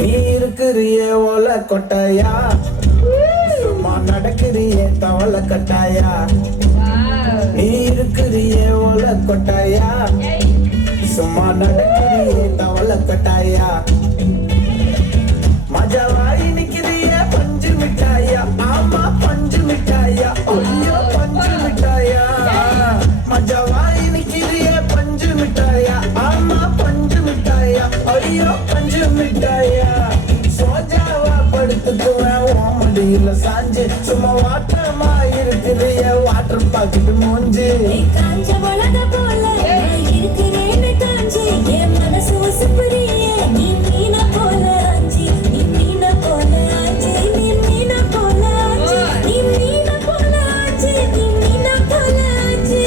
நீ இருக்கிறிய ஓலை கொட்டாயா, சும்மா நடக்கிறிய தவளை கட்டாயா. நீ இருக்கிறிய ஓலை கொட்டாயா, சும்மா நடக்கிறிய தவளை கட்டாயா. மஜாவாய் நிக்கிறிய பஞ்சு மிட்டாயா, ஆமா பஞ்சு மிட்டாயா, ஐயோ பஞ்சு மிட்டாயா. மஜாவாய் நிக்கிறிய பஞ்சு மிட்டாயா, ஆமா பஞ்சு மிட்டாயா, ஐயோ பஞ்சு மிட்டாயா. சோஜாவா படுத்துக்குவேன் ஓமடியில சாஞ்சு, சும்மா வாட்டமா இருக்கிறிய வாட்டர் பாக்கெட் மூஞ்சி. காஞ்ச மிளகா போல இருக்கிறேன்னு காஞ்சி, என் மனசு உசுப்புறியே நீ மீனா போல ஆஞ்சி, நீ மீனா போல ஆஞ்சி, நீ மீனா போல ஆஞ்சி, நீ மீனா போல ஆஞ்சி, நீ மீனா போல ஆஞ்சி.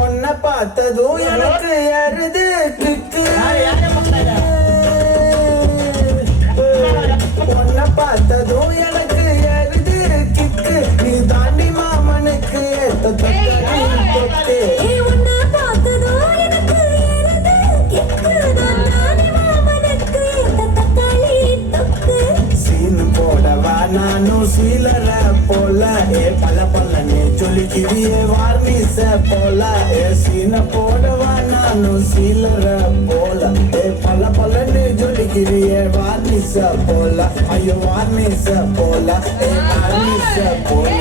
உன்னை பார்த்ததும் எனக்கு ஏறுது கிக்கு. உன்னை பார்த்ததும் எனக்கு ஏறுது கிக்கு. நீ தாண்டி மாமனுக்கு ஏத்த தக்காளி தொக்கு. ஏய் உன்னை பார்த்ததும் எனக்கு ஏறுது கிக்கு, நான் தானே மாமனுக்கு ஏத்த தக்காளி தொக்கு. சீனு போடவா நானும் சீலர போல, ஏ பல பல்லனே சொல்லிக்கிறியே வார்னிச போல. ஏ சீன போடவா நானும் சீலர போல, ஏ பல பல்லனே சொல்லிக்கிறியே வார்னிச போல. ஐயோ వార్నిస పోల, ఏ వార్నిస పోల.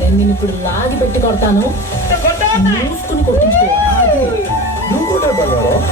నేను ఇప్పుడు లాగి పెట్టి కొడతాను, మూసుకుని కొట్టించుకో. నువ్వు కూడా బంగారం